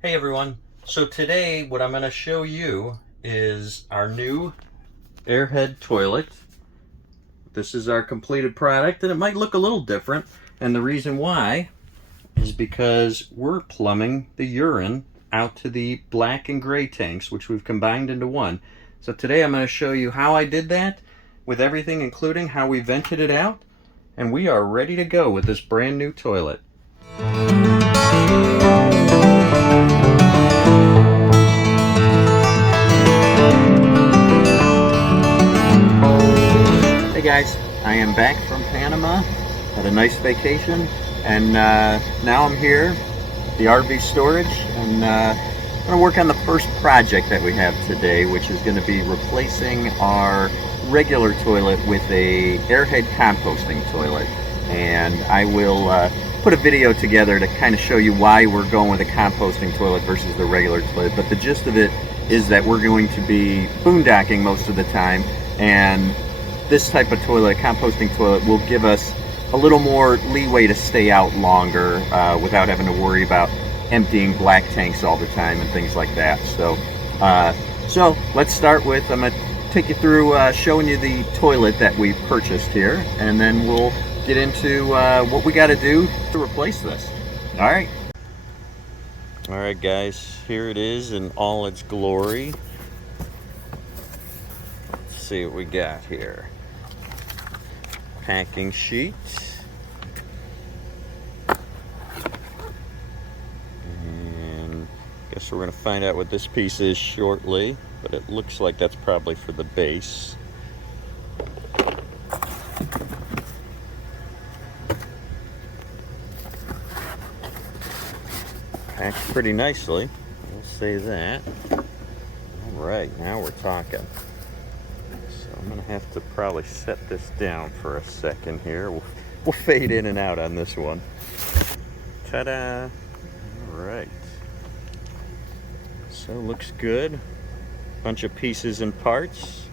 Hey everyone, so today what I'm going to show you is our new Air Head toilet. This is our completed product and it might look a little different, and the reason why is because we're plumbing the urine out to the black and gray tanks, which we've combined into one. So today I'm going to show you how I did that with everything, including how we vented it out, and we are ready to go with this brand new toilet. Hey guys, I am back from Panama, had a nice vacation, and now I'm here at the RV storage, and I'm going to work on the first project that we have today, which is going to be replacing our regular toilet with a Air Head Composting Toilet. And I will put a video together to kind of show you why we're going with a composting toilet versus the regular toilet. But the gist of it is that we're going to be boondocking most of the time, and this type of toilet, a composting toilet, will give us a little more leeway to stay out longer without having to worry about emptying black tanks all the time and things like that. So let's start with, I'm going to take you through showing you the toilet that we purchased here, and then we'll get into what we got to do to replace this. All right. All right, guys, here it is in all its glory. Let's see what we got here. Packing sheet. And I guess we're going to find out what this piece is shortly, but it looks like that's probably for the base. Packed pretty nicely, we'll say that. All right, now we're talking. I'm gonna have to probably set this down for a second here. We'll fade in and out on this one. Ta-da! All right. So looks good. Bunch of pieces and parts.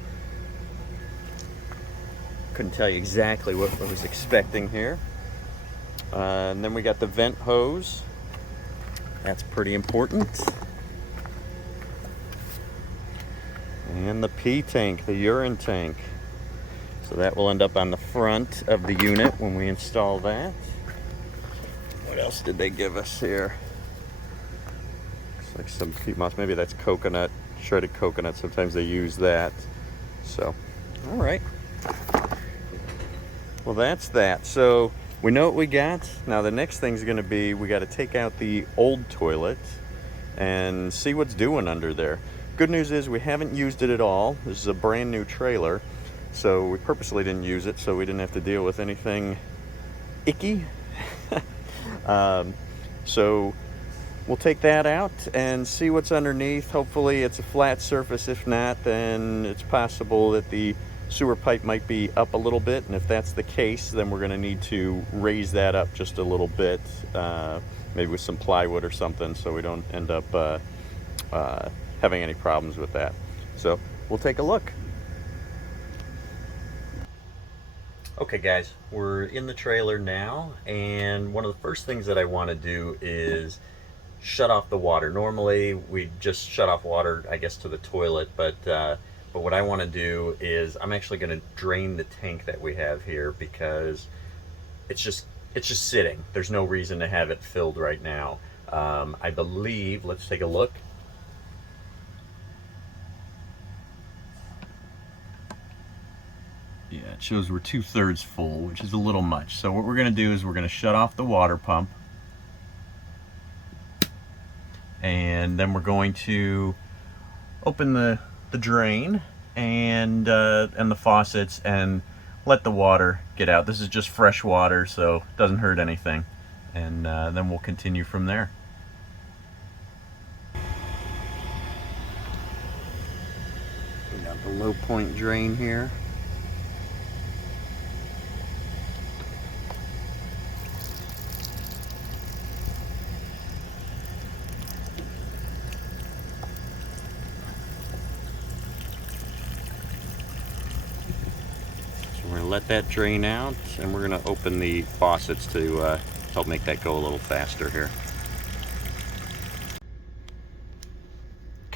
Couldn't tell you exactly what I was expecting here. And then we got the vent hose. That's pretty important. And the pee tank, the urine tank. So that will end up on the front of the unit when we install that. What else did they give us here? Looks like some peat moss. Maybe that's coconut, shredded coconut. Sometimes they use that. So, all right. Well, that's that. So we know what we got. Now the next thing's going to be, we got to take out the old toilet and see what's doing under there. Good news is we haven't used it at all. This is a brand new trailer, so we purposely didn't use it so we didn't have to deal with anything icky. So we'll take that out and see what's underneath. Hopefully it's a flat surface. If not, then it's possible that the sewer pipe might be up a little bit, and if that's the case, then we're going to need to raise that up just a little bit, maybe with some plywood or something, so we don't end up having any problems with that. So we'll take a look. Okay guys, we're in the trailer now, and one of the first things that I want to do is shut off the water. Normally we just shut off water, I guess, to the toilet, but what I want to do is I'm actually going to drain the tank that we have here, because it's just sitting. There's no reason to have it filled right now. I believe, let's take a look. Yeah, it shows we're 2/3 full, which is a little much. So what we're going to do is we're going to shut off the water pump, and then we're going to open the drain and the faucets and let the water get out. This is just fresh water, so it doesn't hurt anything, and then we'll continue from there. We got the low point drain here. We're going to let that drain out, and we're going to open the faucets to help make that go a little faster here.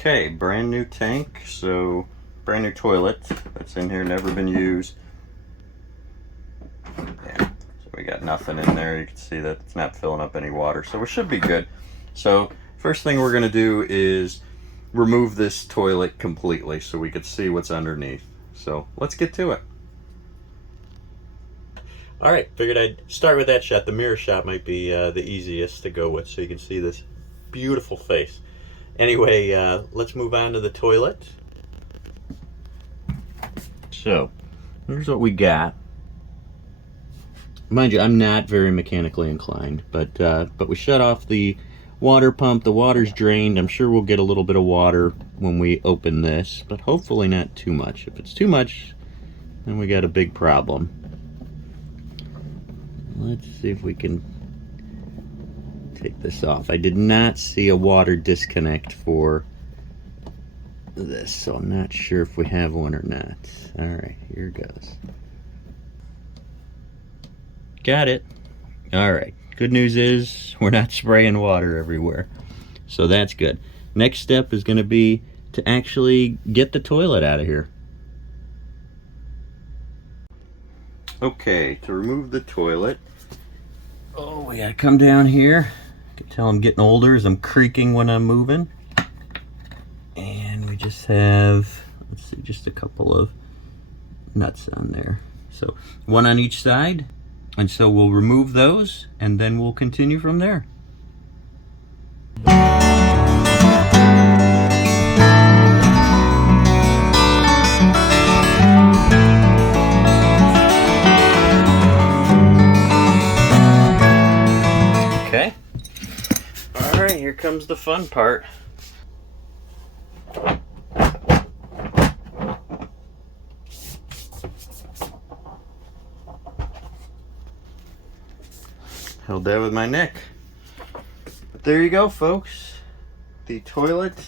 Okay, brand new tank, so brand new toilet that's in here, never been used. Yeah, so we got nothing in there. You can see that it's not filling up any water, so we should be good. So first thing we're going to do is remove this toilet completely so we could see what's underneath. So let's get to it. All right, figured I'd start with that shot. The mirror shot might be the easiest to go with, so you can see this beautiful face. Anyway, let's move on to the toilet. So here's what we got. Mind you, I'm not very mechanically inclined, but we shut off the water pump. The water's drained. I'm sure we'll get a little bit of water when we open this, but hopefully not too much. If it's too much, then we got a big problem. Let's see if we can take this off. I did not see a water disconnect for this, so I'm not sure if we have one or not. All right, here goes. Got it. All right, good news is we're not spraying water everywhere, so that's good. Next step is going to be to actually get the toilet out of here. Okay, to remove the toilet, oh, we gotta come down here. I can tell I'm getting older as I'm creaking when I'm moving. And we just have, let's see, just a couple of nuts on there. So one on each side. And so we'll remove those and then we'll continue from there. Okay. All right, here comes the fun part. Held that with my neck. But there you go, folks. The toilet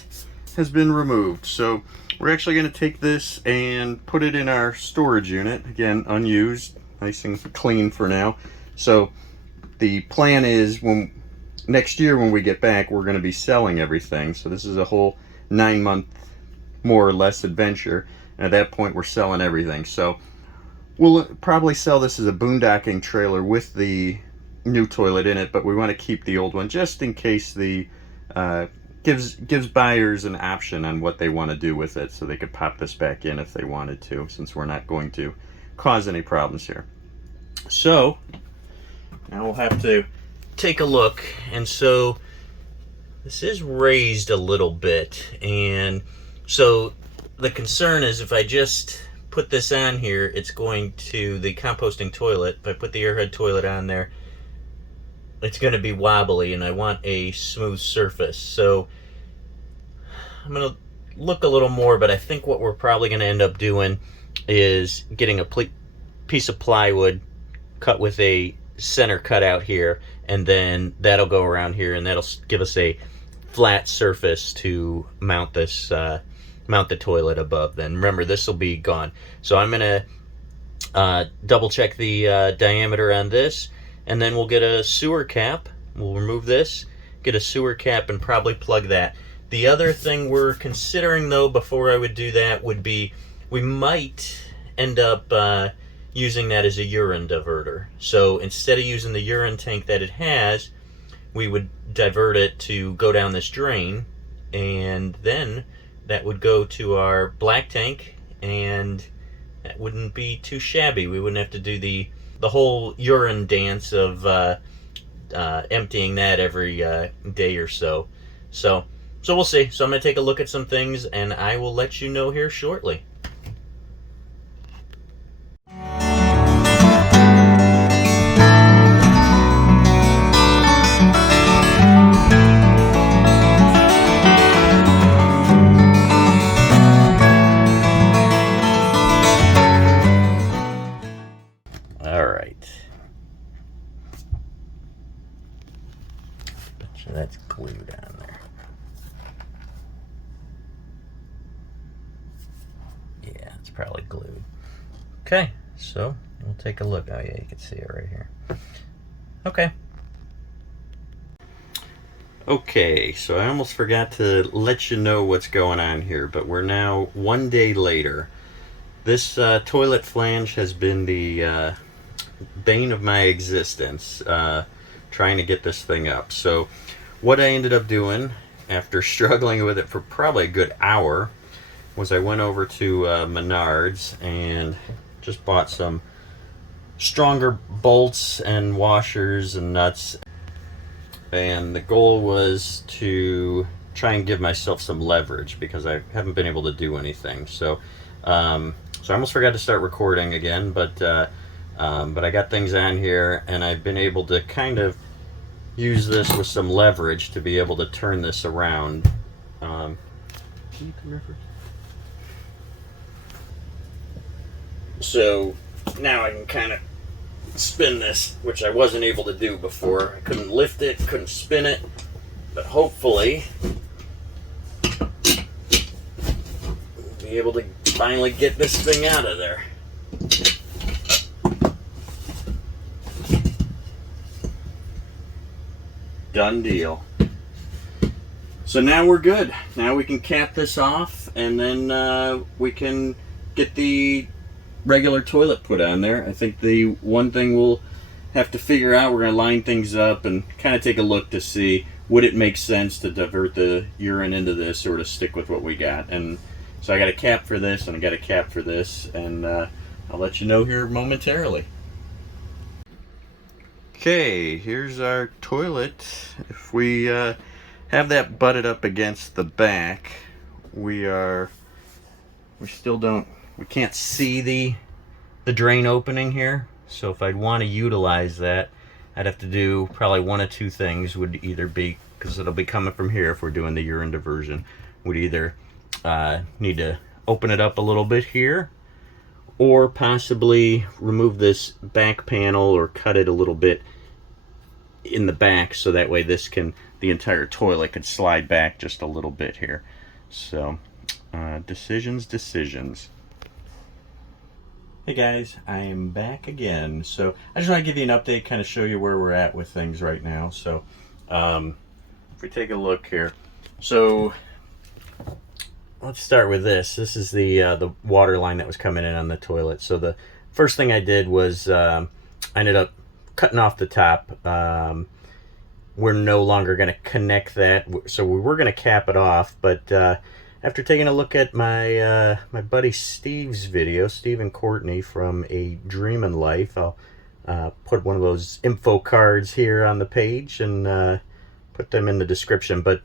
has been removed. So we're actually going to take this and put it in our storage unit. Again, unused, nice and clean for now. So the plan is next year when we get back, we're going to be selling everything. So this is a whole 9-month, more or less, adventure. And at that point, we're selling everything. So we'll probably sell this as a boondocking trailer with the new toilet in it, but we want to keep the old one just in case the gives buyers an option on what they want to do with it, so they could pop this back in if they wanted to, since we're not going to cause any problems here. So now we'll have to take a look. And so this is raised a little bit, and so the concern is if I just put this on here, it's going to the composting toilet. If I put the airhead toilet on there, it's going to be wobbly, and I want a smooth surface. So I'm going to look a little more, but I think what we're probably going to end up doing is getting a piece of plywood cut with a center cutout here, and then that'll go around here, and that'll give us a flat surface to mount this, mount the toilet above. Then remember, this will be gone. So I'm going to double check the diameter on this, and then we'll get a sewer cap. We'll remove this, get a sewer cap, and probably plug that. The other thing we're considering, though, before I would do that, would be we might end up using that as a urine diverter. So instead of using the urine tank that it has, we would divert it to go down this drain, and then that would go to our black tank, and that wouldn't be too shabby. We wouldn't have to do the whole urine dance of emptying that every day or so. So we'll see. So I'm going to take a look at some things, and I will let you know here shortly. That's glued on there. Yeah, it's probably glued. Okay, so we'll take a look. Oh yeah, you can see it right here. Okay. Okay, so I almost forgot to let you know what's going on here, but we're now 1 day later. This toilet flange has been the bane of my existence, trying to get this thing up. So what I ended up doing after struggling with it for probably a good hour was I went over to Menards and just bought some stronger bolts and washers and nuts, and the goal was to try and give myself some leverage because I haven't been able to do anything. So I almost forgot to start recording again, but I got things on here, and I've been able to kind of use this with some leverage to be able to turn this around. Can you come here first? So now I can kind of spin this, which I wasn't able to do before. I couldn't lift it, couldn't spin it, but hopefully we'll be able to finally get this thing out of there. Done deal. So now we're good. Now we can cap this off, and then we can get the regular toilet put on there. I think the one thing we'll have to figure out, we're going to line things up and kind of take a look to see, would it make sense to divert the urine into this or to stick with what we got. And so I got a cap for this and I got a cap for this, and I'll let you know here momentarily. Okay, here's our toilet. If we have that butted up against the back, we can't see the drain opening here. So if I'd want to utilize that, I'd have to do probably one of two things. Would either be, because it'll be coming from here if we're doing the urine diversion, would either need to open it up a little bit here, or possibly remove this back panel or cut it a little bit in the back, so that way the entire toilet could slide back just a little bit here. So decisions. Hey guys, I am back again. So I just want to give you an update, kind of show you where we're at with things right now. So if we take a look here, so let's start with this. This is the water line that was coming in on the toilet. So the first thing I did was I ended up cutting off the top. We're no longer going to connect that, so we were going to cap it off, but after taking a look at my my buddy Steve's video, Steve and Courtney from A Dream in Life, I'll put one of those info cards here on the page and put them in the description. But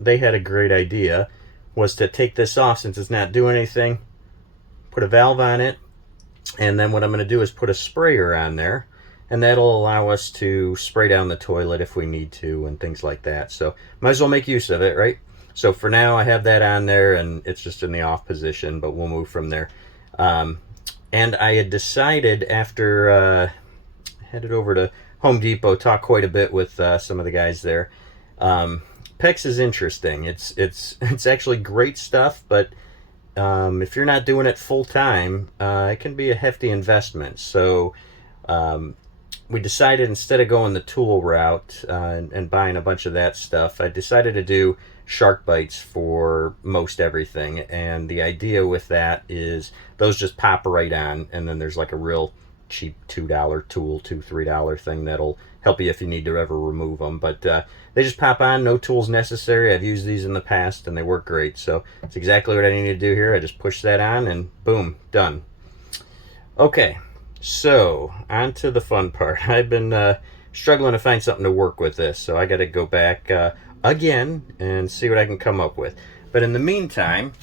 they had a great idea, was to take this off since it's not doing anything, put a valve on it, and then what I'm going to do is put a sprayer on there, and that'll allow us to spray down the toilet if we need to and things like that. So might as well make use of it, right? So for now I have that on there and it's just in the off position, but we'll move from there. And I had decided, after headed over to Home Depot, talked quite a bit with some of the guys there. PEX is interesting. It's actually great stuff, but if you're not doing it full time, it can be a hefty investment. So we decided, instead of going the tool route and buying a bunch of that stuff, I decided to do shark bites for most everything. And the idea with that is those just pop right on, and then there's like a real cheap $2 tool, $3 thing that'll help you if you need to ever remove them. But they just pop on, no tools necessary. I've used these in the past and they work great. So it's exactly what I need to do here. I just push that on and boom, done. Okay, so on to the fun part. I've been struggling to find something to work with this, so I got to go back again and see what I can come up with. But in the meantime,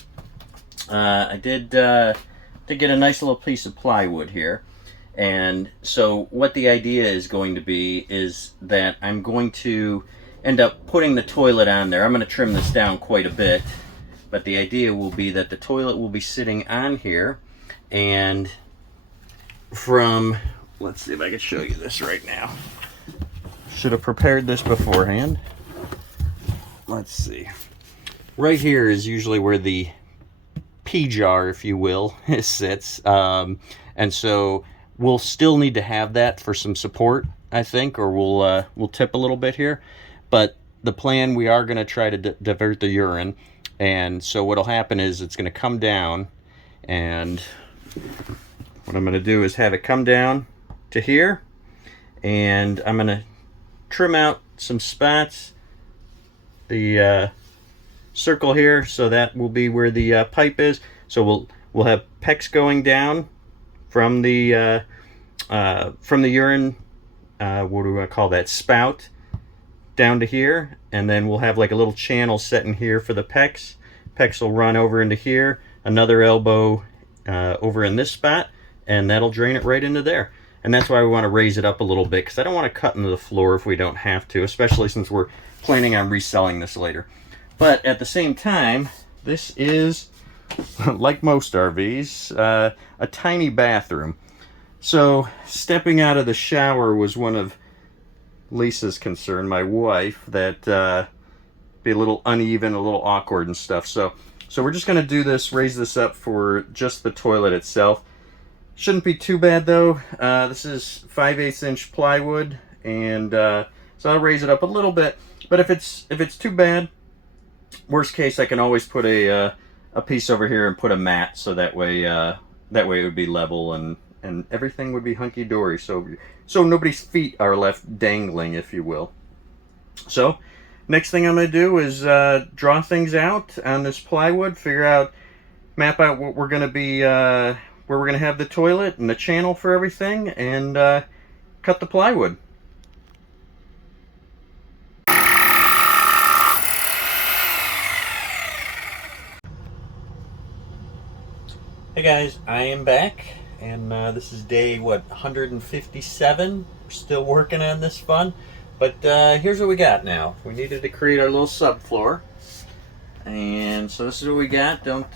I did get a nice little piece of plywood here. And so what the idea is going to be is that I'm going to end up putting the toilet on there. I'm going to trim this down quite a bit, but the idea will be that the toilet will be sitting on here, and from, let's see if I can show you this right now. Should have prepared this beforehand. Let's see. Right here is usually where the pee jar, if you will, sits. And so we'll still need to have that for some support. I think, or we'll tip a little bit here. But the plan, we are going to try to divert the urine. And so what'll happen is it's going to come down, and what I'm going to do is have it come down to here, and I'm going to trim out some spots, the circle here, so that will be where the pipe is. So we'll have PEX going down from the urine, what do I call that, spout, down to here, and then we'll have like a little channel set in here for the PEX. PEX will run over into here, another elbow over in this spot, and that'll drain it right into there. And that's why we want to raise it up a little bit, because I don't want to cut into the floor if we don't have to, especially since we're planning on reselling this later. But at the same time, this is, like most RVs, a tiny bathroom. So stepping out of the shower was one of Lisa's concern, my wife, that be a little uneven, a little awkward and stuff. So we're just going to do this, raise this up for just the toilet itself. Shouldn't be too bad though. This is 5/8 inch plywood, and so I'll raise it up a little bit. But if it's too bad, worst case, I can always put a piece over here and put a mat, so that way it would be level and everything would be hunky dory. So nobody's feet are left dangling, if you will. So next thing I'm going to do is draw things out on this plywood, map out what we're going to be, where we're going to have the toilet and the channel for everything, and cut the plywood. Hey guys, I am back, and this is day, 157. We're still working on this fun, but here's what we got now. We needed to create our little subfloor, and so this is what we got. Don't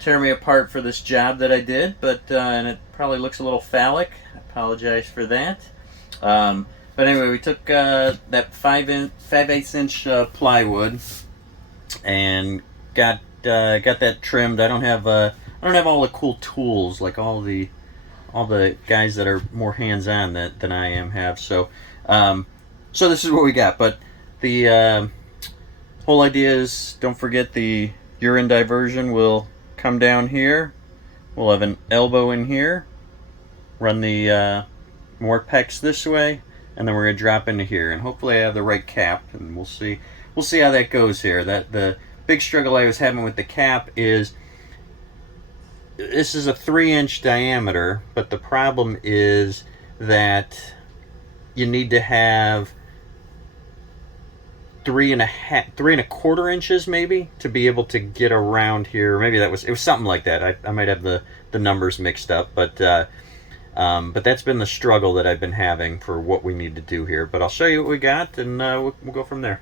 tear me apart for this job that I did, but and it probably looks a little phallic. I apologize for that. But anyway, we took that 5/8 inch plywood and got that trimmed. I don't have all the cool tools like all the guys that are more hands-on than I am have. So this is what we got. But the whole idea is, don't forget the urine diversion will come down here. We'll have an elbow in here. Run the more PEX this way, and then we're gonna drop into here. And hopefully I have the right cap, and we'll see how that goes here. The big struggle I was having with the cap is this is a 3-inch diameter, but the problem is that you need to have 3.25 inches maybe to be able to get around here. Maybe it was something like that. I might have the numbers mixed up, but that's been the struggle that I've been having for what we need to do here. But I'll show you what we got, and we'll go from there.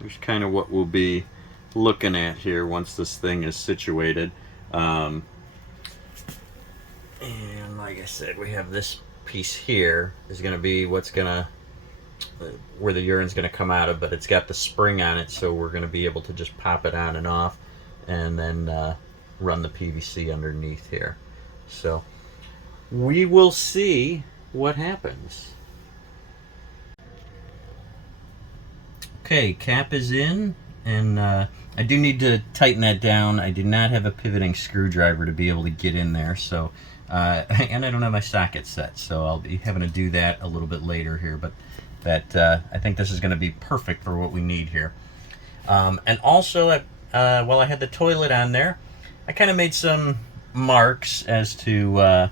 Here's kind of what we'll be looking at here once this thing is situated. And like I said, we have this piece here is going to be where the urine's going to come out of, but it's got the spring on it, so we're going to be able to just pop it on and off, and then run the PVC underneath here. So we will see what happens. Okay, cap is in, and I do need to tighten that down. I do not have a pivoting screwdriver to be able to get in there, so and I don't have my socket set, so I'll be having to do that a little bit later here, but I think this is going to be perfect for what we need here. And also, while I had the toilet on there, I kind of made some marks as to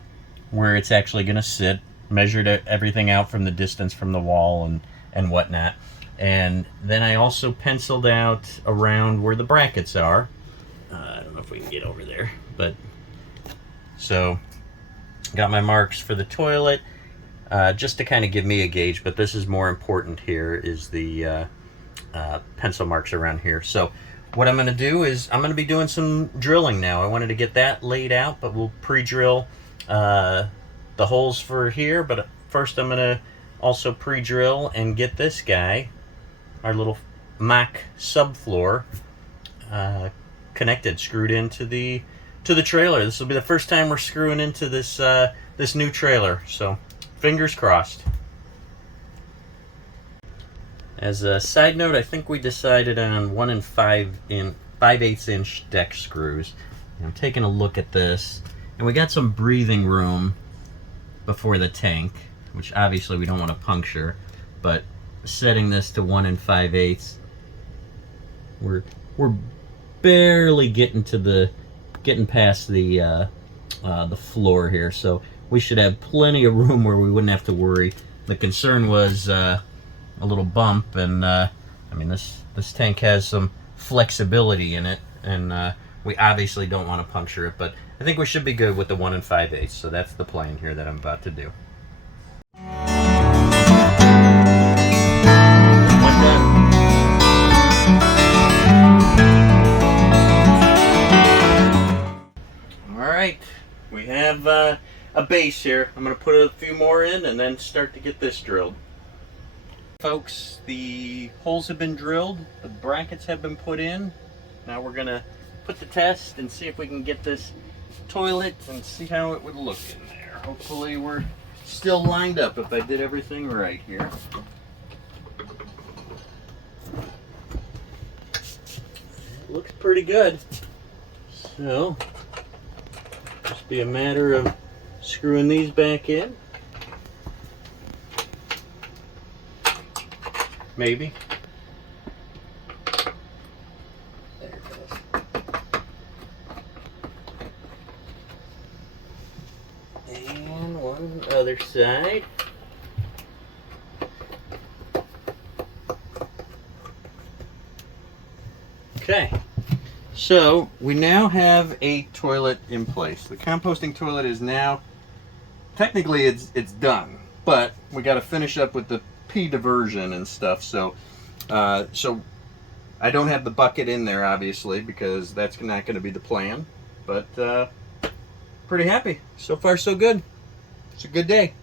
where it's actually going to sit, measured everything out from the distance from the wall and whatnot. And then I also penciled out around where the brackets are. I don't know if we can get over there, but so got my marks for the toilet, just to kind of give me a gauge, but this is more important here is the pencil marks around here. So what I'm going to do is I'm going to be doing some drilling now. I wanted to get that laid out, but we'll pre-drill the holes for here. But first I'm going to also pre-drill and get this guy, our little mock subfloor, connected, screwed into the to the trailer. This will be the first time we're screwing into this this new trailer, so fingers crossed. As a side note, I think we decided on 1 5/8 inch deck screws. I'm taking a look at this, and we got some breathing room before the tank, which obviously we don't want to puncture, but setting this to 1 5/8, we're barely getting past the floor here, so we should have plenty of room where we wouldn't have to worry. The concern was a little bump, and I mean, this tank has some flexibility in it, and we obviously don't want to puncture it, but I think we should be good with the 1 5/8, so that's the plan here that I'm about to do. One done. Alright, we have a base here. I'm going to put a few more in and then start to get this drilled. Folks, the holes have been drilled, the brackets have been put in. Now we're going to put the test and see if we can get this toilet and see how it would look in there. Hopefully we're still lined up if I did everything right here. Looks pretty good. So, just be a matter of screwing these back in. Maybe. There it goes. And one other side. Okay. So we now have a toilet in place. The composting toilet is now, technically it's done, but we got to finish up with the pee diversion and stuff. So so I don't have the bucket in there, obviously, because that's not going to be the plan. But pretty happy. So far, so good. It's a good day.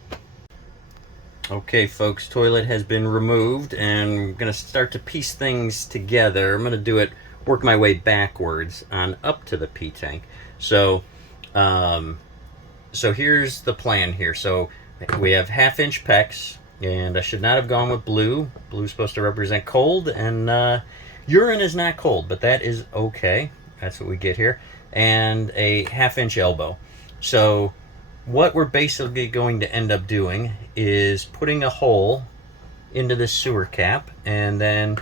Okay, folks, toilet has been removed, and I'm going to start to piece things together. I'm going to do it, work my way backwards on up to the pee tank. So so here's the plan here. So we have 1/2 inch PEX, and I should not have gone with blue. Blue's supposed to represent cold, and urine is not cold, but that is okay. That's what we get here. And a 1/2 inch elbow. So what we're basically going to end up doing is putting a hole into this sewer cap, and then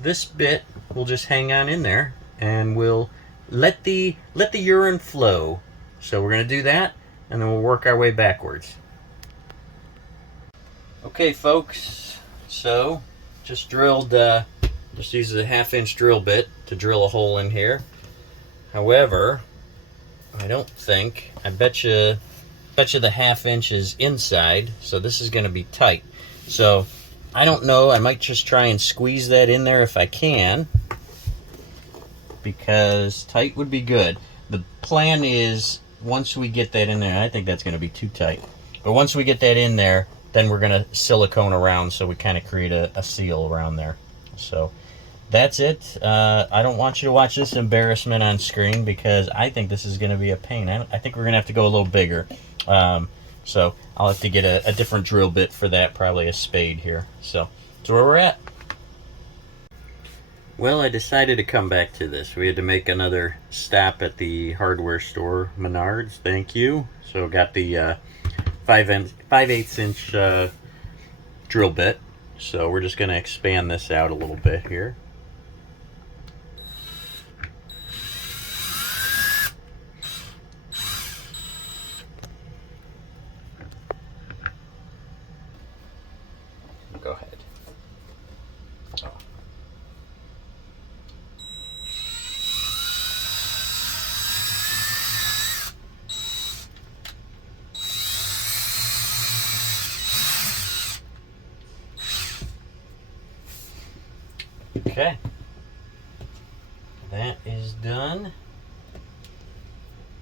this bit will just hang on in there, and we'll let the urine flow. So we're going to do that, and then we'll work our way backwards. Okay, folks, so just drilled, just used a 1/2 inch drill bit to drill a hole in here. However, I don't think, I bet you the 1/2 inch is inside, so this is going to be tight. So I don't know, I might just try and squeeze that in there if I can, because tight would be good. The plan is, once we get that in there, I think that's going to be too tight, but once we get that in there, then we're going to silicone around, so we kind of create a seal around there. So that's it. I don't want you to watch this embarrassment on screen, because I think this is going to be a pain. I think we're going to have to go a little bigger. So I'll have to get a different drill bit for that, probably a spade here. So that's where we're at. Well, I decided to come back to this. We had to make another stop at the hardware store, Menards. Thank you. So got the 5/8 inch drill bit. So we're just going to expand this out a little bit here. Go ahead. Oh. Okay, that is done,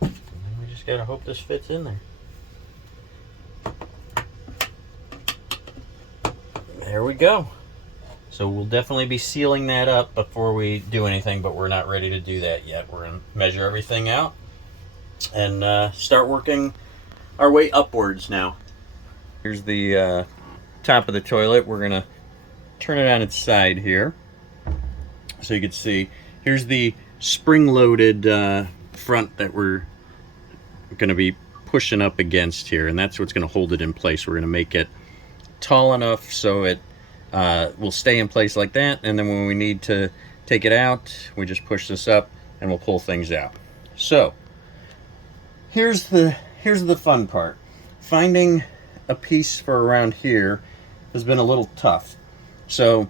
and then we just gotta hope this fits in there. There we go. So we'll definitely be sealing that up before we do anything, but we're not ready to do that yet. We're gonna measure everything out and start working our way upwards now. Here's the top of the toilet. We're gonna turn it on its side here so you can see. Here's the spring-loaded front that we're gonna be pushing up against here, and that's what's gonna hold it in place. We're gonna make it tall enough so it will stay in place like that, and then when we need to take it out, we just push this up and we'll pull things out. So here's the fun part. Finding a piece for around here has been a little tough. So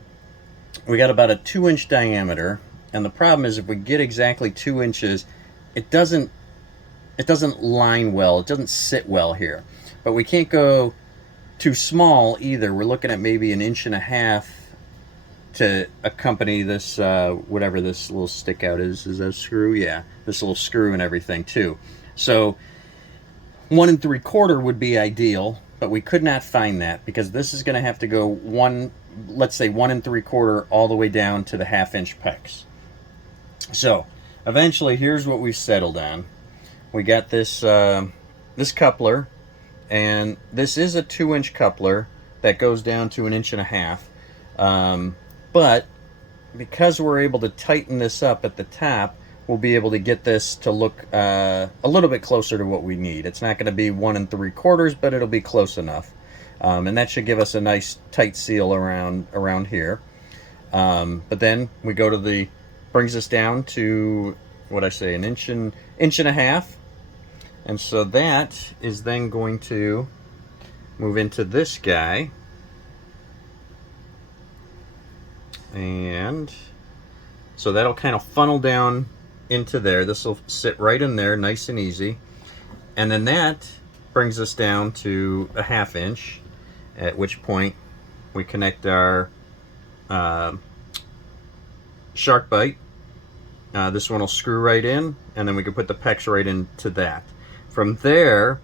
we got about a 2-inch diameter, and the problem is if we get exactly 2 inches, it doesn't line well, it doesn't sit well here. But we can't go too small either. We're looking at maybe 1.5 inches to accompany this, whatever this little stick out is. Is that a screw? Yeah, this little screw and everything too. So 1 3/4 would be ideal, but we could not find that because this is going to have to go let's say 1 3/4 all the way down to the 1/2 inch pecs. So eventually, here's what we've settled on. We got this this coupler, and this is a 2-inch coupler that goes down to 1.5 inches. But because we're able to tighten this up at the top, we'll be able to get this to look a little bit closer to what we need. It's not going to be 1 3/4, but it'll be close enough. And that should give us a nice tight seal around here. But then we go to brings us down to, what I say, 1.5 inches. And so that is then going to move into this guy. And so that'll kind of funnel down into there. This will sit right in there, nice and easy. And then that brings us down to a 1/2 inch, at which point we connect our shark bite. This one will screw right in, and then we can put the PEX right into that. From there,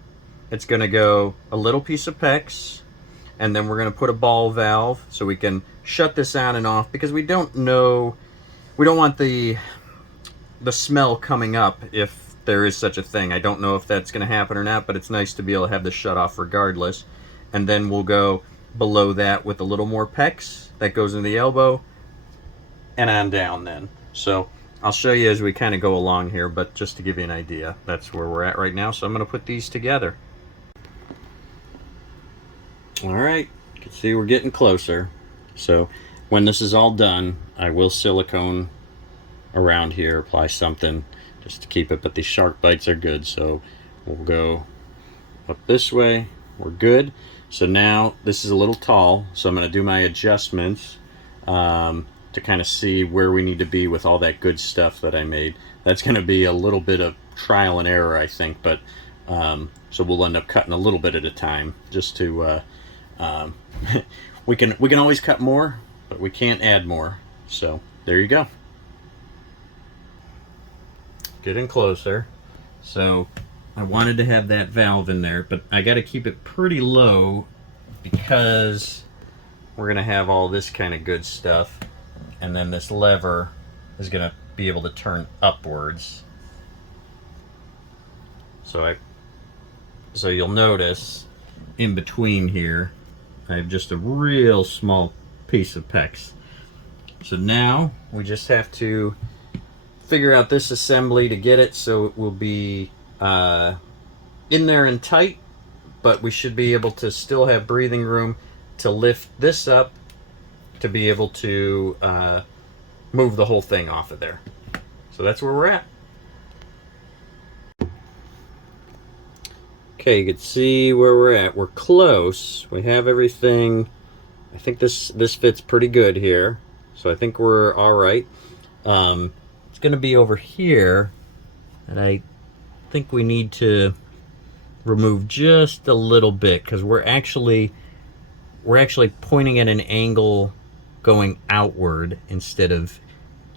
it's going to go a little piece of PEX, and then we're going to put a ball valve so we can shut this on and off, because we don't want the smell coming up if there is such a thing. I don't know if that's going to happen or not, but it's nice to be able to have this shut off regardless. And then we'll go below that with a little more PEX that goes in the elbow and on down then. So I'll show you as we kind of go along here, but just to give you an idea, that's where we're at right now. So I'm going to put these together. All right, you can see we're getting closer. So when this is all done, I will silicone around here, apply something just to keep it, but these shark bites are good. So we'll go up this way. We're good. So now this is a little tall, so I'm going to do my adjustments to kind of see where we need to be with all that good stuff that I made. That's going to be a little bit of trial and error, I think, but so we'll end up cutting a little bit at a time, just to we can always cut more, but we can't add more. So there you go. Getting closer. So I wanted to have that valve in there, but I got to keep it pretty low because we're going to have all this kind of good stuff, and then this lever is going to be able to turn upwards. So you'll notice in between here I have just a real small piece of PEX. So now we just have to figure out this assembly to get it so it will be in there and tight, but we should be able to still have breathing room to lift this up to be able to move the whole thing off of there. So that's where we're at. Okay, you can see where we're at. We're close. We have everything. I think this fits pretty good here. So I think we're all right. It's going to be over here, and I think we need to remove just a little bit because we're actually pointing at an angle going outward instead of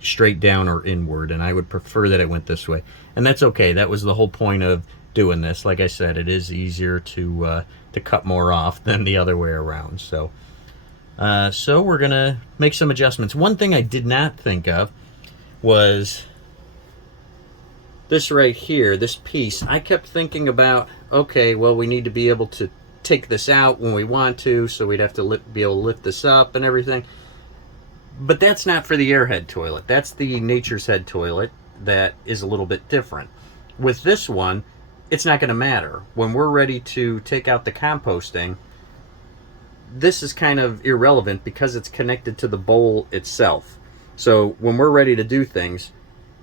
straight down or inward, and I would prefer that it went this way, and that's okay. That was the whole point of doing this. Like I said, it is easier to cut more off than the other way around. So we're gonna make some adjustments. One thing I did not think of was this right here, this piece, I kept thinking about, okay, well, we need to be able to take this out when we want to, so we'd have to be able to lift this up and everything. But that's not for the Airhead toilet. That's the Nature's Head toilet that is a little bit different. With this one, it's not going to matter. When we're ready to take out the composting, this is kind of irrelevant because it's connected to the bowl itself. So when we're ready to do things,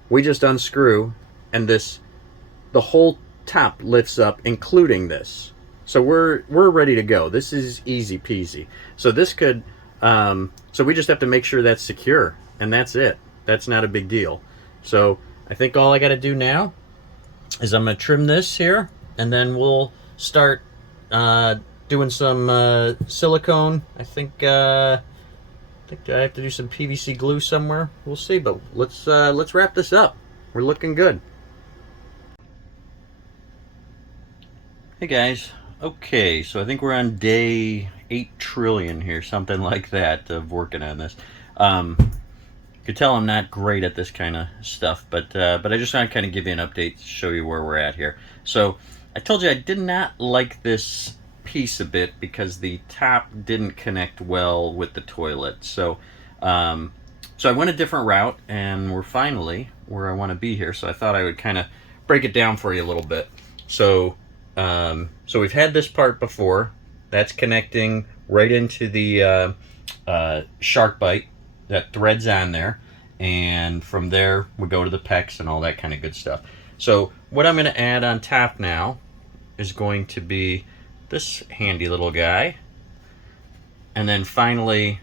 we just unscrew, and the whole top lifts up, including this. So we're ready to go. This is easy peasy. So this could, so we just have to make sure that's secure, and that's it. That's not a big deal. So I think all I got to do now is I'm going to trim this here, and then we'll start doing some silicone. I think I have to do some PVC glue somewhere. We'll see, but let's wrap this up. We're looking good. Hey guys. Okay, so I think we're on day 8 trillion here, something like that, of working on this. You could tell I'm not great at this kind of stuff, but I just want to kind of give you an update to show you where we're at here. So I told you I did not like this piece a bit because the top didn't connect well with the toilet. So so I went a different route, and we're finally where I want to be here. So I thought I would kind of break it down for you a little bit. So so we've had this part before. That's connecting right into the shark bite that threads on there, and from there we go to the pecs and all that kind of good stuff. So what I'm going to add on top now is going to be this handy little guy, and then finally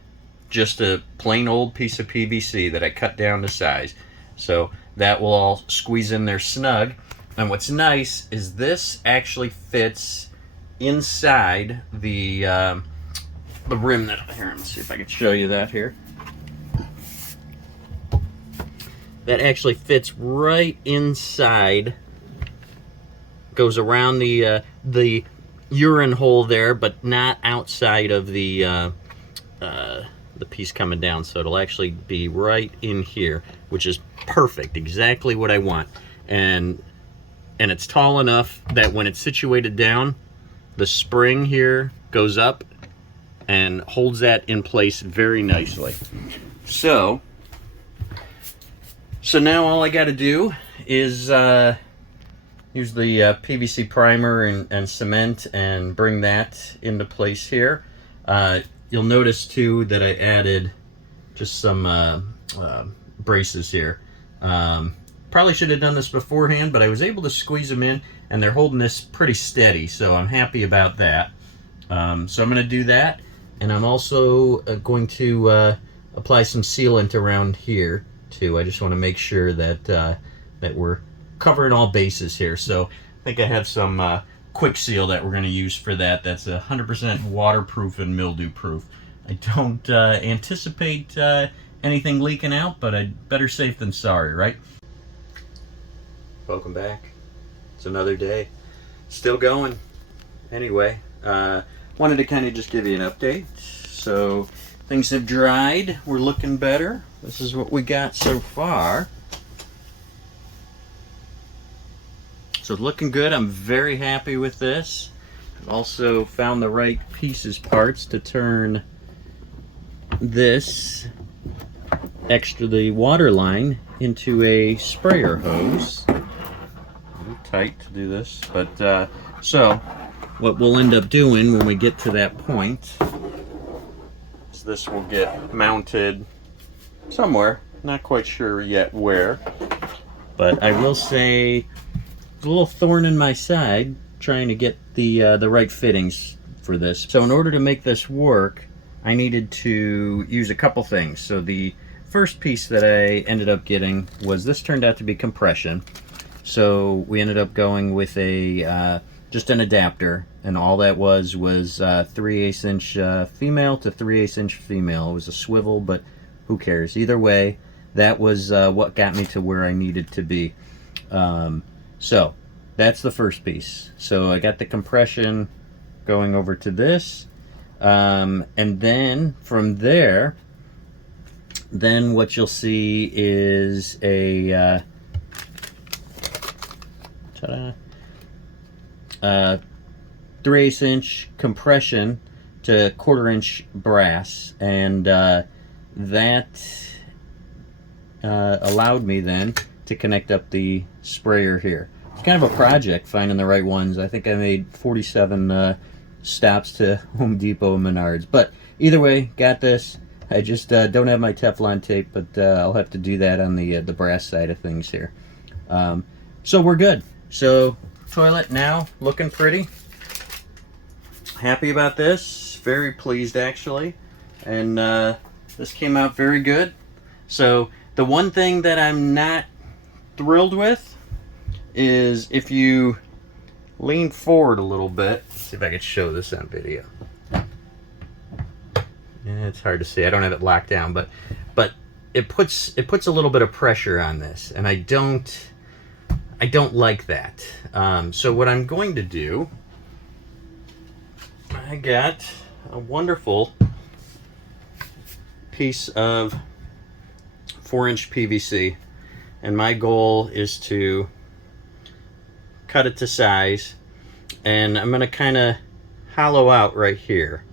just a plain old piece of PVC that I cut down to size. So that will all squeeze in there snug. And what's nice is this actually fits inside the rim that, here, let's see if I can show you that here. That actually fits right inside, goes around the urine hole there, but not outside of the piece coming down. So it'll actually be right in here, which is perfect, exactly what I want. And it's tall enough that when it's situated down, the spring here goes up and holds that in place very nicely. So now all I got to do is use the PVC primer and cement and bring that into place here. You'll notice too that I added just some braces here. Probably should have done this beforehand, but I was able to squeeze them in, and they're holding this pretty steady, so I'm happy about that. So I'm going to do that, and I'm also going to apply some sealant around here too. I just want to make sure that that we're covering all bases here. So I think I have some quick seal that we're going to use for that. That's 100% waterproof and mildew proof. I don't anticipate anything leaking out, but I'd better safe than sorry, right? Welcome back. It's another day. Still going. Anyway, wanted to kind of just give you an update. So things have dried. We're looking better. This is what we got so far. So looking good. I'm very happy with this. I've also found the right parts to turn this the water line into a sprayer hose. Tight to do this, but so what we'll end up doing when we get to that point is this will get mounted somewhere, not quite sure yet where, but I will say it's a little thorn in my side trying to get the right fittings for this. So in order to make this work, I needed to use a couple things. So the first piece that I ended up getting was, this turned out to be compression. So we ended up going with a just an adapter, and all that was 3/8 inch female to 3/8 inch female. It was a swivel, but who cares? Either way, that was what got me to where I needed to be. So that's the first piece. So I got the compression going over to this, and then from there, then what you'll see is a Ta-da. 3/8 inch compression to 1/4 inch brass, and that allowed me then to connect up the sprayer here. It's kind of a project finding the right ones. I think I made 47 stops to Home Depot and Menards, but either way, got this. I just don't have my Teflon tape, but I'll have to do that on the brass side of things here. So we're good. So toilet now looking pretty. Happy about this. Very pleased actually, and this came out very good. So the one thing that I'm not thrilled with is if you lean forward a little bit. Let's see if I can show this on video. Yeah, it's hard to see. I don't have it locked down, but it puts a little bit of pressure on this, and I don't like that. So what I'm going to do, I got a wonderful piece of 4-inch PVC, and my goal is to cut it to size, and I'm going to kind of hollow out right here,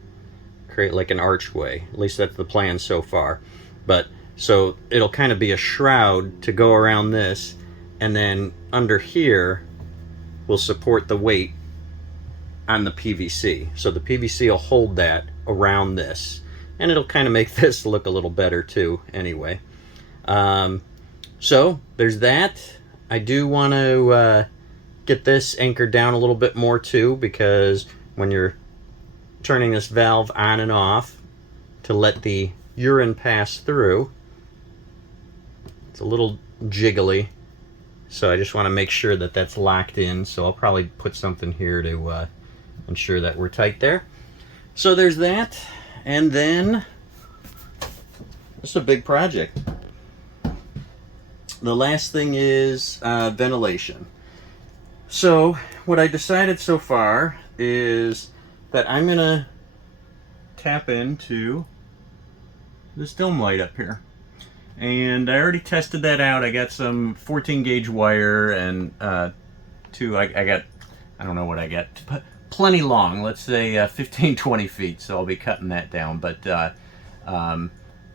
create like an archway. At least that's the plan so far. But so it'll kind of be a shroud to go around this, and then under here will support the weight on the PVC. So the PVC will hold that around this, and it'll kind of make this look a little better too anyway. So there's that. I do want to get this anchored down a little bit more too, because when you're turning this valve on and off to let the urine pass through, it's a little jiggly, so I just want to make sure that that's locked in. So I'll probably put something here to ensure that we're tight there. So there's that, and then this is a big project. The last thing is ventilation. So what I decided so far is that I'm gonna tap into this dome light up here, and I already tested that out. I got some 14 gauge wire, and I got, I don't know what I got, plenty long, let's say 15-20 feet, so I'll be cutting that down. But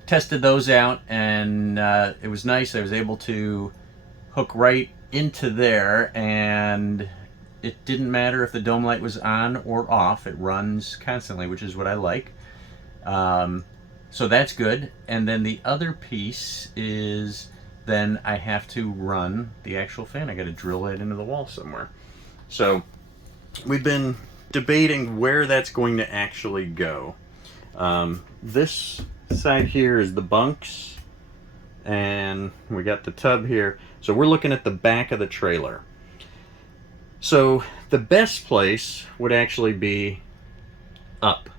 tested those out, and it was nice. I was able to hook right into there, and it didn't matter if the dome light was on or off. It runs constantly, which is what I like. So that's good. And then the other piece is then I have to run the actual fan. I got to drill it into the wall somewhere. So we've been debating where that's going to actually go. This side here is the bunks, and we got the tub here. So we're looking at the back of the trailer. So the best place would actually be up.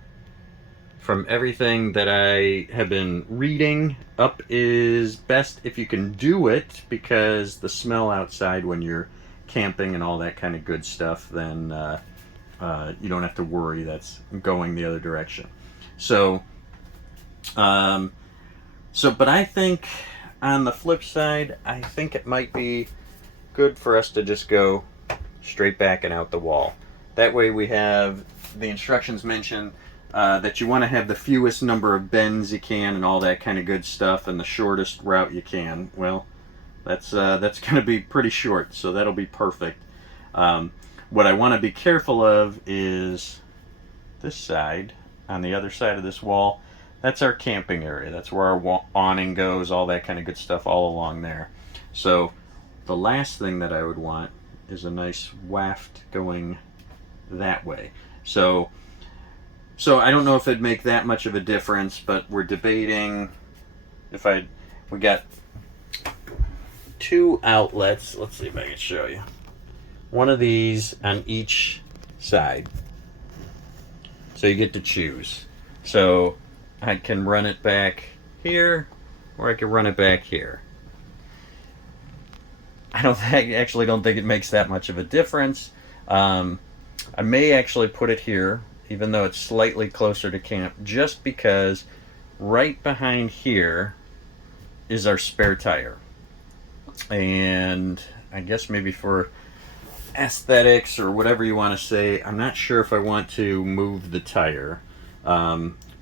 From everything that I have been reading, up is best if you can do it, because the smell outside when you're camping and all that kind of good stuff, then you don't have to worry that's going the other direction. So, but I think on the flip side, I think it might be good for us to just go straight back and out the wall. That way we have the instructions mention that you want to have the fewest number of bends you can and all that kind of good stuff, and the shortest route you can. Well, that's going to be pretty short, so that'll be perfect. What I want to be careful of is this side. On the other side of this wall, that's our camping area. That's where our awning goes, all that kind of good stuff all along there. So the last thing that I would want is a nice waft going that way. So I don't know if it'd make that much of a difference, but we're debating if we got 2 outlets. Let's see if I can show you. One of these on each side. So you get to choose. So I can run it back here, or I can run it back here. I actually don't think it makes that much of a difference. I may actually put it here, even though it's slightly closer to camp, just because right behind here is our spare tire. And I guess maybe for aesthetics or whatever you want to say, I'm not sure if I want to move the tire.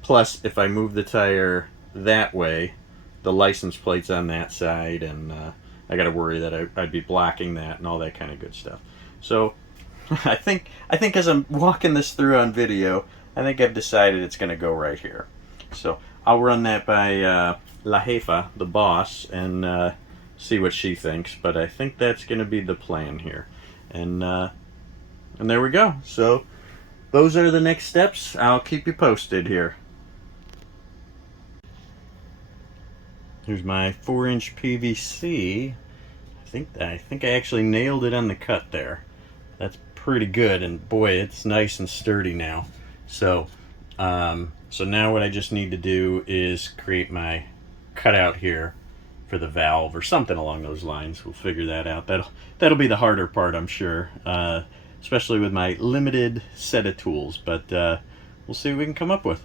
Plus, if I move the tire that way, the license plate's on that side, and I got to worry that I'd be blocking that and all that kind of good stuff. So I think as I'm walking this through on video, I think I've decided it's going to go right here. So I'll run that by La Jefa, the boss, and see what she thinks. But I think that's going to be the plan here. And there we go. So those are the next steps. I'll keep you posted here. Here's my 4-inch PVC. I think I actually nailed it on the cut there. That's pretty good, and boy, it's nice and sturdy now. So so now what I just need to do is create my cutout here for the valve or something along those lines. We'll figure that out. That'll be the harder part, I'm sure, especially with my limited set of tools, but we'll see what we can come up with.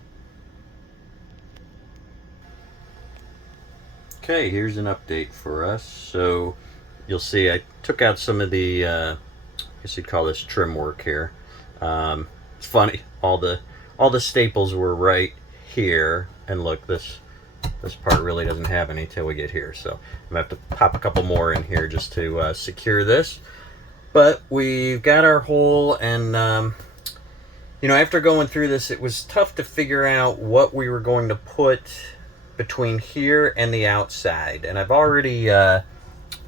Okay, here's an update for us. So you'll see I took out some of the I guess you'd call this trim work here. It's funny, all the staples were right here, and look, this part really doesn't have any till we get here, so I'm gonna have to pop a couple more in here just to secure this. But we've got our hole, and you know, after going through this, it was tough to figure out what we were going to put between here and the outside. And I've already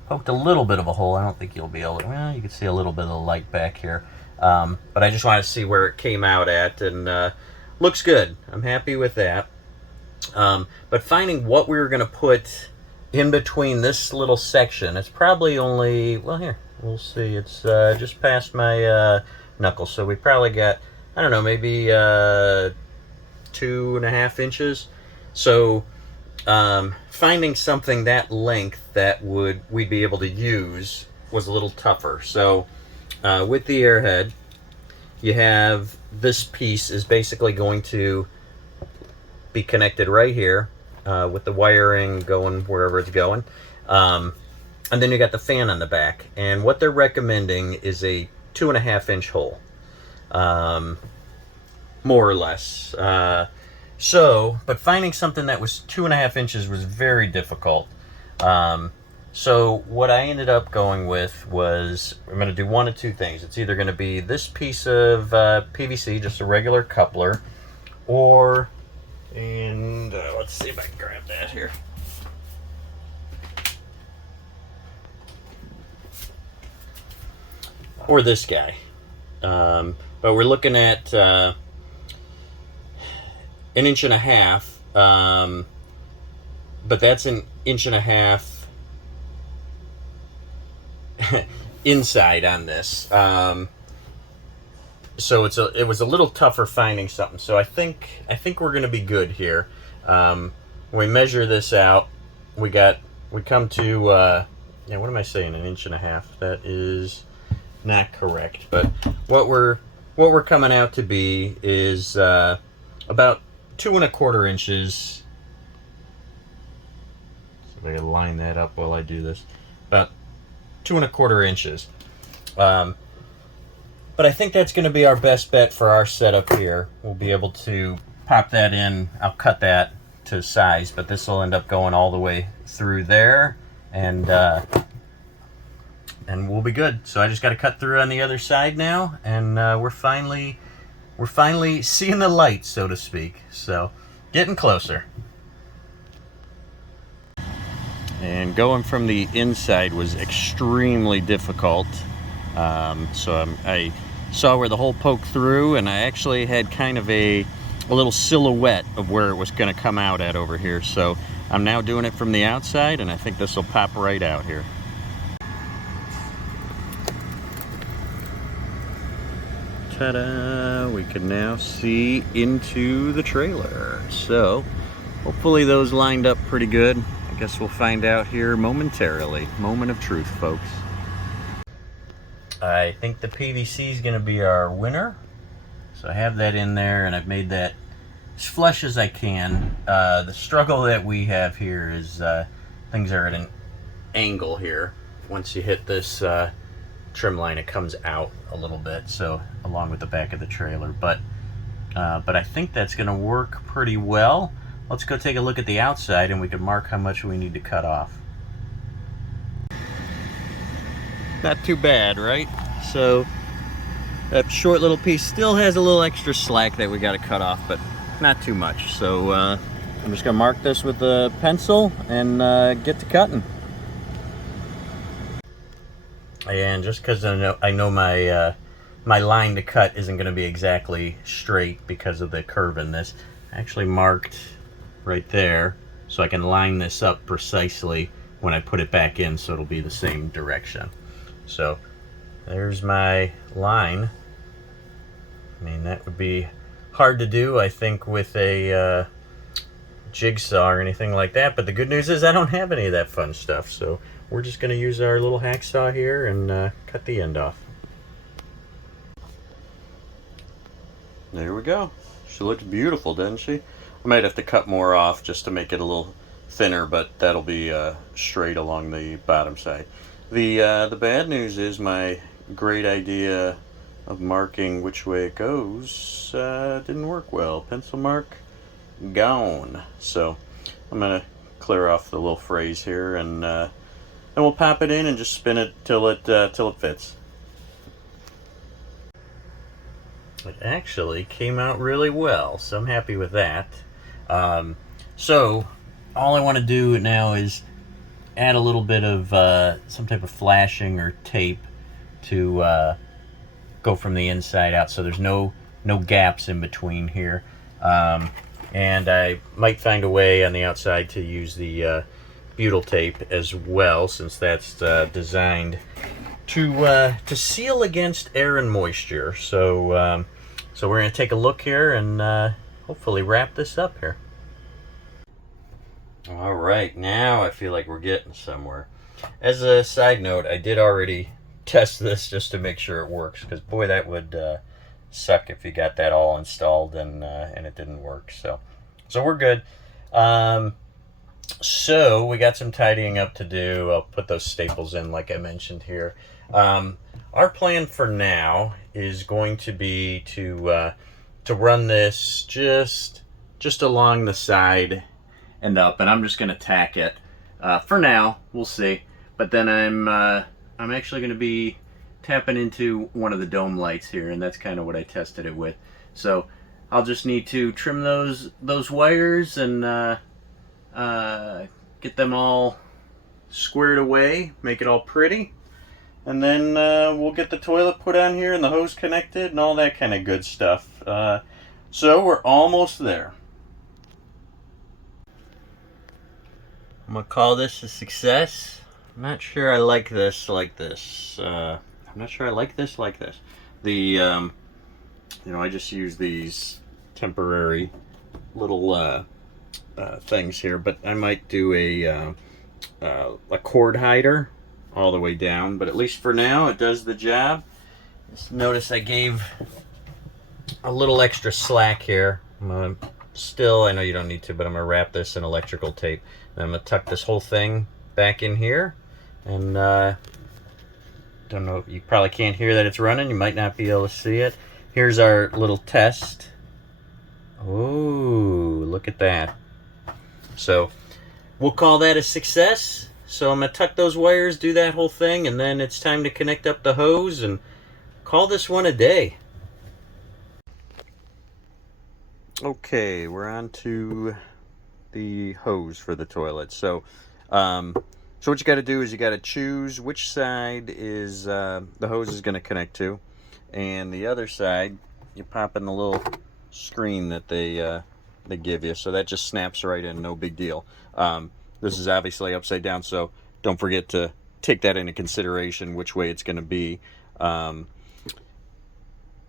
poked a little bit of a hole. I don't think you'll be able to, well, you can see a little bit of the light back here. But I just wanted to see where it came out at, and looks good. I'm happy with that. But finding what we were going to put in between this little section, it's probably only, well, here, we'll see. It's just past my knuckles. So we probably got, I don't know, maybe 2.5 inches. So finding something that length that we'd be able to use was a little tougher. So with the airhead, you have this piece is basically going to be connected right here with the wiring going wherever it's going, and then you got the fan on the back, and what they're recommending is a 2.5-inch hole, more or less. But finding something that was 2.5 inches was very difficult. So what I ended up going with was, I'm going to do one of two things. It's either going to be this piece of PVC, just a regular coupler, or, and let's see if I can grab that here. Or this guy. But we're looking at 1.5 inches, but that's 1.5 inches inside on this. So it was a little tougher finding something. So I think we're going to be good here. When we measure this out, we come to yeah, what am I saying? 1.5 inches. That is not correct. But what we're coming out to be is about 2.25 inches. So if I can line that up while I do this, about 2.25 inches. But I think that's going to be our best bet for our setup here. We'll be able to pop that in. I'll cut that to size, but this will end up going all the way through there, and we'll be good. So I just got to cut through on the other side now, and we're finally seeing the light, so to speak. So getting closer. And going from the inside was extremely difficult. So I saw where the hole poked through, and I actually had kind of a little silhouette of where it was going to come out at over here. So I'm now doing it from the outside, and I think this will pop right out here. Ta-da! We can now see into the trailer. So hopefully those lined up pretty good. I guess we'll find out here momentarily. Moment of truth, folks. I think the PVC is going to be our winner. So I have that in there, and I've made that as flush as I can. The struggle that we have here is things are at an angle here. Once you hit this trim line, it comes out a little bit, so along with the back of the trailer. But I think that's going to work pretty well. Let's go take a look at the outside, and we can mark how much we need to cut off. Not too bad, right? So that short little piece still has a little extra slack that we got to cut off, but not too much. So I'm just going to mark this with a pencil and get to cutting. And just because I know my my line to cut isn't going to be exactly straight because of the curve in this, I actually marked right there so I can line this up precisely when I put it back in, so it'll be the same direction. So there's my line. I mean, that would be hard to do, I think, with a jigsaw or anything like that, but the good news is I don't have any of that fun stuff, so we're just going to use our little hacksaw here and cut the end off. There we go. She looks beautiful, doesn't she? I might have to cut more off just to make it a little thinner, but that'll be straight along the bottom side. The bad news is my great idea of marking which way it goes didn't work well. Pencil mark gone. So I'm gonna clear off the little phrase here, and then we'll pop it in and just spin it till it fits. It actually came out really well, so I'm happy with that. So all I want to do now is add a little bit of some type of flashing or tape to go from the inside out, so there's no gaps in between here. And I might find a way on the outside to use the butyl tape as well, since that's designed to seal against air and moisture. So so we're going to take a look here and hopefully wrap this up here. All right, now I feel like we're getting somewhere. As a side note, I did already test this just to make sure it works, because boy, that would suck if you got that all installed and it didn't work. So we're good. So we got some tidying up to do. I'll put those staples in like I mentioned here. Our plan for now is going to be to run this just along the side and up, and I'm just going to tack it. For now, we'll see. But then I'm actually going to be tapping into one of the dome lights here, and that's kind of what I tested it with. So I'll just need to trim those wires and get them all squared away, make it all pretty, and then we'll get the toilet put on here and the hose connected and all that kind of good stuff. So we're almost there. I'm gonna call this a success. I'm not sure I like this like this. I'm not sure I like this like this. The you know, I just use these temporary little things here, but I might do a cord hider all the way down, but at least for now it does the job. Just notice I gave a little extra slack here. I'm gonna still, I know you don't need to, but I'm gonna wrap this in electrical tape, and I'm gonna tuck this whole thing back in here, and don't know, you probably can't hear that it's running, you might not be able to see it. Here's our little test. Oh, look at that. So we'll call that a success. So I'm going to tuck those wires, do that whole thing, and then it's time to connect up the hose and call this one a day. Okay, we're on to the hose for the toilet. So what you got to do is you got to choose which side is the hose is going to connect to, and the other side you pop in the little screen that they give you, so that just snaps right in, no big deal. This is obviously upside down, so don't forget to take that into consideration, which way it's going to be.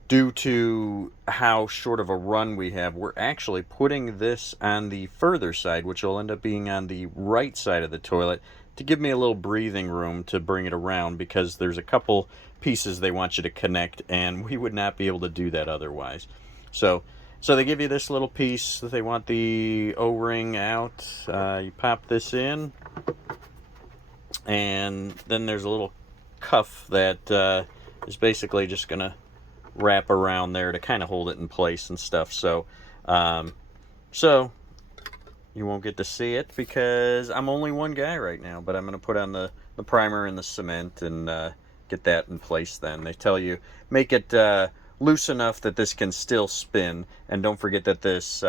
Due to how short of a run we have, we're actually putting this on the further side, which will end up being on the right side of the toilet, to give me a little breathing room to bring it around, because there's a couple pieces they want you to connect, and we would not be able to do that otherwise. So they give you this little piece that they want the O-ring out. You pop this in, and then there's a little cuff that is basically just going to wrap around there to kind of hold it in place and stuff. So, so you won't get to see it because I'm only one guy right now, but I'm going to put on the primer and the cement and get that in place then. They tell you, make it loose enough that this can still spin, and don't forget that this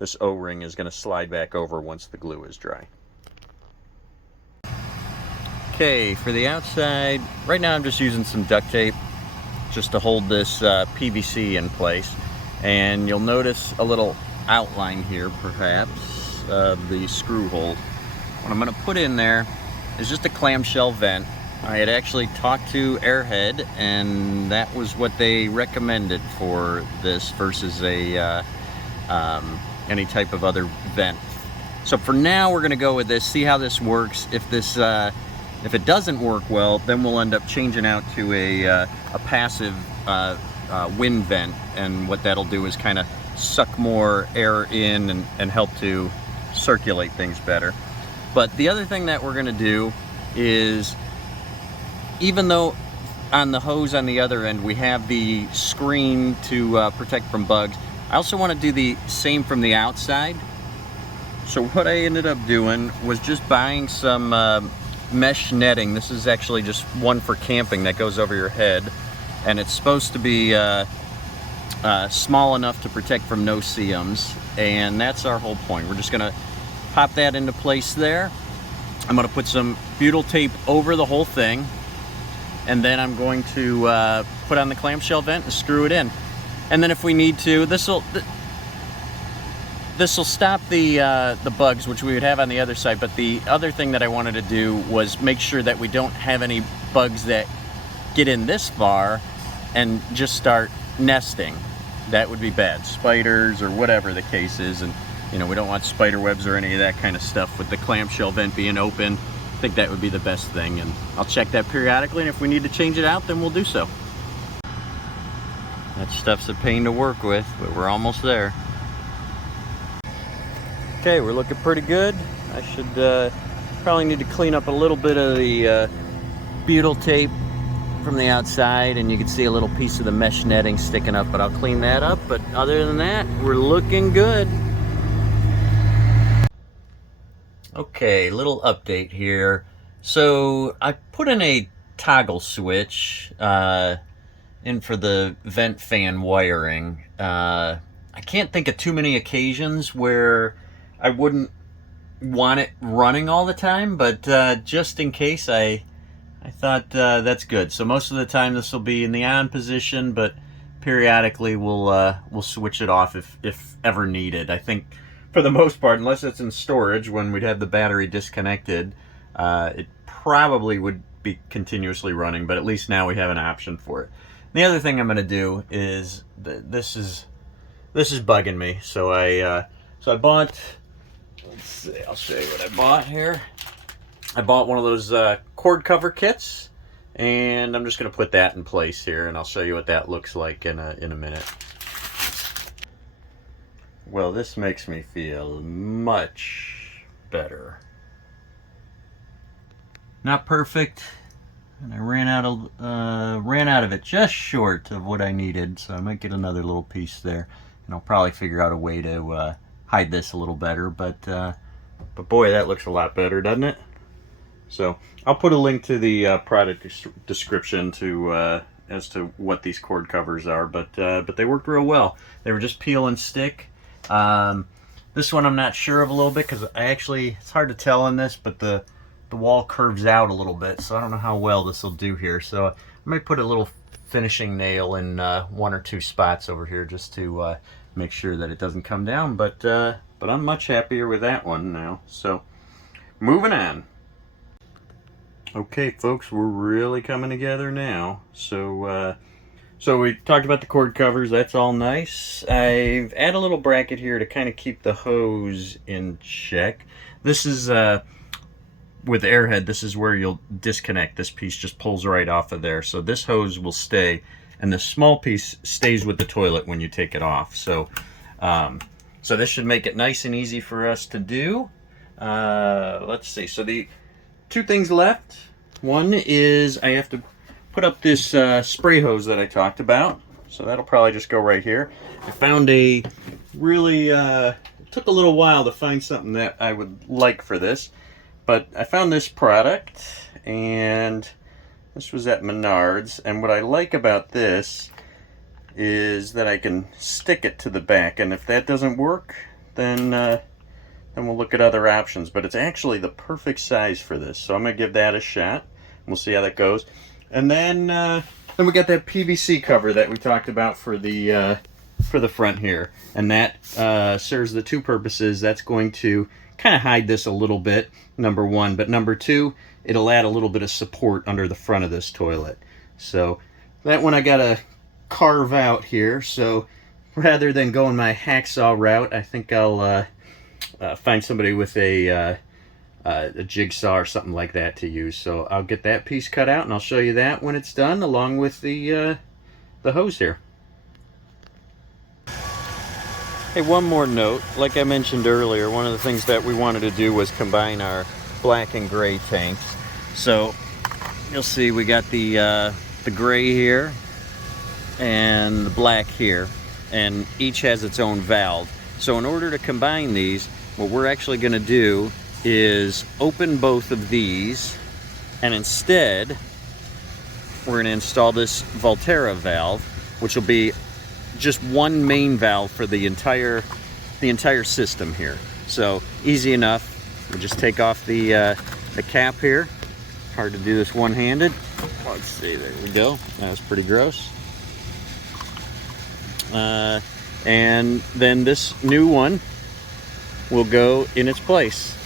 this O-ring is going to slide back over once the glue is dry. Okay, for the outside, right now I'm just using some duct tape just to hold this PVC in place, and you'll notice a little outline here perhaps of the screw hole. What I'm going to put in there is just a clamshell vent. I had actually talked to Air Head, and that was what they recommended for this versus a any type of other vent. So for now we're going to go with this, see how this works. If it doesn't work well, then we'll end up changing out to a passive wind vent, and what that'll do is kind of suck more air in and help to circulate things better. But the other thing that we're going to do is, even though on the hose on the other end we have the screen to protect from bugs, I also want to do the same from the outside. So what I ended up doing was just buying some mesh netting. This is actually just one for camping that goes over your head, and it's supposed to be small enough to protect from no-see-ums, and that's our whole point. We're just going to pop that into place there. I'm going to put some butyl tape over the whole thing, and then I'm going to put on the clamshell vent and screw it in. And then if we need to, this will stop the bugs, which we would have on the other side. But the other thing that I wanted to do was make sure that we don't have any bugs that get in this far and just start nesting. That would be bad. Spiders or whatever the case is. And you know, we don't want spider webs or any of that kind of stuff with the clamshell vent being open. I think that would be the best thing, and I'll check that periodically, and if we need to change it out, then we'll do so. That stuff's a pain to work with, but we're almost there. Okay, we're looking pretty good. I should probably need to clean up a little bit of the butyl tape from the outside, and you can see a little piece of the mesh netting sticking up, but I'll clean that up. But other than that, we're looking good. Okay, little update here. So I put in a toggle switch in for the vent fan wiring. I can't think of too many occasions where I wouldn't want it running all the time, but just in case, I thought that's good. So most of the time this will be in the on position, but periodically we'll switch it off if ever needed. I think for the most part, unless it's in storage when we'd have the battery disconnected, it probably would be continuously running, but at least now we have an option for it. And the other thing I'm going to do is, this is bugging me. So I bought, let's see, I'll show you what I bought here. I bought one of those cord cover kits, and I'm just going to put that in place here, and I'll show you what that looks like in a minute. Well, this makes me feel much better. Not perfect, and I ran out of it just short of what I needed, so I might get another little piece there, and I'll probably figure out a way to hide this a little better. But boy, that looks a lot better, doesn't it? So I'll put a link to the product description to as to what these cord covers are, but they worked real well. They were just peel and stick. This one I'm not sure of a little bit, because it's hard to tell in this, but the wall curves out a little bit, so I don't know how well this will do here. So I might put a little finishing nail in one or two spots over here just to make sure that it doesn't come down, but I'm much happier with that one now. So moving on. Okay folks, we're really coming together now. So we talked about the cord covers, that's all nice. I've added a little bracket here to kind of keep the hose in check. This is, with Air Head, this is where you'll disconnect. This piece just pulls right off of there. So this hose will stay, and the small piece stays with the toilet when you take it off. So, so this should make it nice and easy for us to do. Let's see, so the two things left. One is I have to put up this spray hose that I talked about. So that'll probably just go right here. I found a really, it took a little while to find something that I would like for this. But I found this product, and this was at Menards. And what I like about this is that I can stick it to the back. And if that doesn't work, then we'll look at other options. But it's actually the perfect size for this. So I'm going to give that a shot. We'll see how that goes. And then we got that PVC cover that we talked about for the front here. And that serves the two purposes. That's going to kind of hide this a little bit, number one. But number two, it'll add a little bit of support under the front of this toilet. So that one I got to carve out here. So rather than going my hacksaw route, I think I'll find somebody with a jigsaw or something like that to use. So I'll get that piece cut out and I'll show you that when it's done, along with the hose here. Hey, one more note. Like I mentioned earlier, one of the things that we wanted to do was combine our black and gray tanks. So you'll see we got the gray here and the black here, and each has its own valve. So in order to combine these, what we're actually going to do is open both of these, and instead we're going to install this Volterra valve, which will be just one main valve for the entire system here. So easy enough. We just take off the cap here. Hard to do this one-handed. Let's see, there we go. That was pretty gross. And then this new one will go in its place.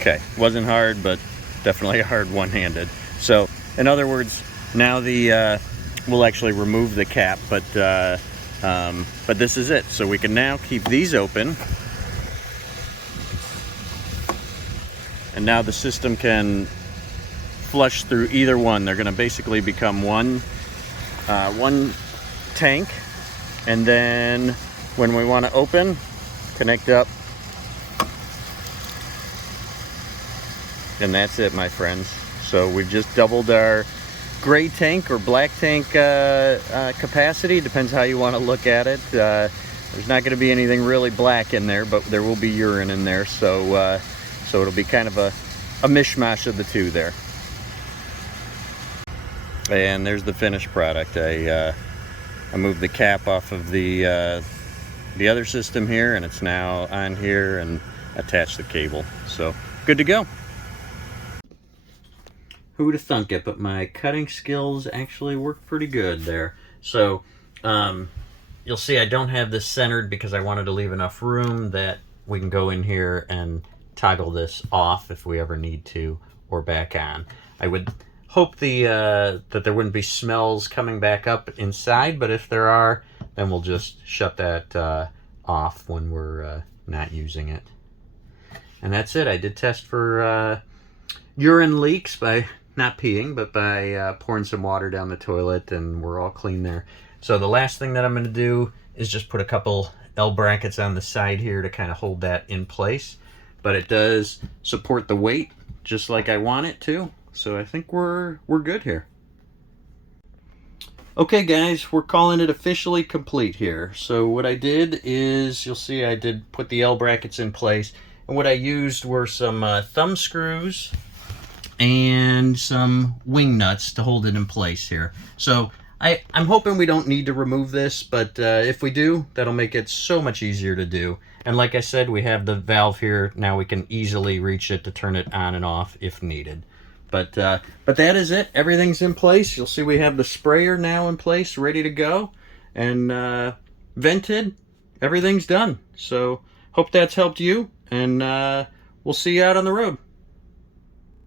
Okay, wasn't hard, but definitely hard one-handed. So in other words, now we'll actually remove the cap, but this is it. So we can now keep these open, and now the system can flush through either one. They're going to basically become one tank, and then when we want to open, connect up, and that's it, my friends. So we've just doubled our gray tank or black tank capacity. Depends how you want to look at it. There's not going to be anything really black in there, but there will be urine in there. So it'll be kind of a mishmash of the two there. And there's the finished product. I moved the cap off of the other system here, and it's now on here, and attached the cable. So good to go. Who'd have thunk it, but my cutting skills actually work pretty good there. So you'll see I don't have this centered because I wanted to leave enough room that we can go in here and toggle this off if we ever need to, or back on. I would hope that there wouldn't be smells coming back up inside, but if there are, then we'll just shut that off when we're not using it. And that's it. I did test for urine leaks by not peeing, but by pouring some water down the toilet, and we're all clean there. So the last thing that I'm going to do is just put a couple L brackets on the side here to kind of hold that in place. But it does support the weight just like I want it to. So I think we're good here. Okay guys, we're calling it officially complete here. So what I did is, you'll see I did put the L brackets in place, and what I used were some thumb screws and some wing nuts to hold it in place here. So I'm hoping we don't need to remove this, but if we do, that'll make it so much easier to do. And like I said, we have the valve here. Now we can easily reach it to turn it on and off if needed. But that is it. Everything's in place. You'll see we have the sprayer now in place, ready to go, and vented. Everything's done. So hope that's helped you, and we'll see you out on the road.